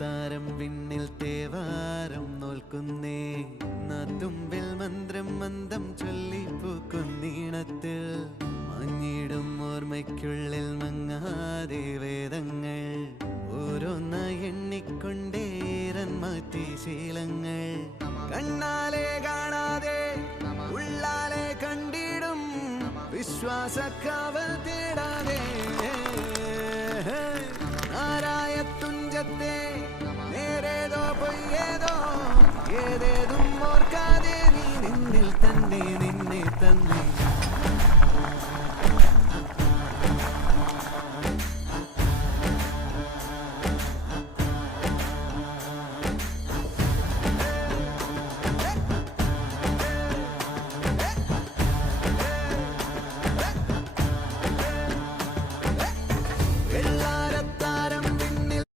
താരം വിണ്ണിൽ തേവാരം നോൽക്കുന്നേ നാത്തുമ്പിൽ മന്ത്രം മന്ദം ചൊല്ലിപ്പൂക്കുന്നീണത്തിൽ മഞ്ഞിടും ഓർമ്മയ്ക്കുള്ളിൽ മങ്ങാതെ വേദങ്ങൾ ഓരോന്നായി എണ്ണിക്കൊണ്ടേരൻ മാറ്റി ശീലങ്ങൾ കണ്ണാലെ കാണാതെ ഉള്ളാലെ കണ്ടിടും വിശ്വാസക്കാവൽ തേടാതെ ആരായ തുഞ്ചത്തെ നേരേതോ പൊയ്യേതോ ഏതേതും ഓർക്കാതെ നീ നിന്നിൽ തന്നെ നിന്നെ തന്നെ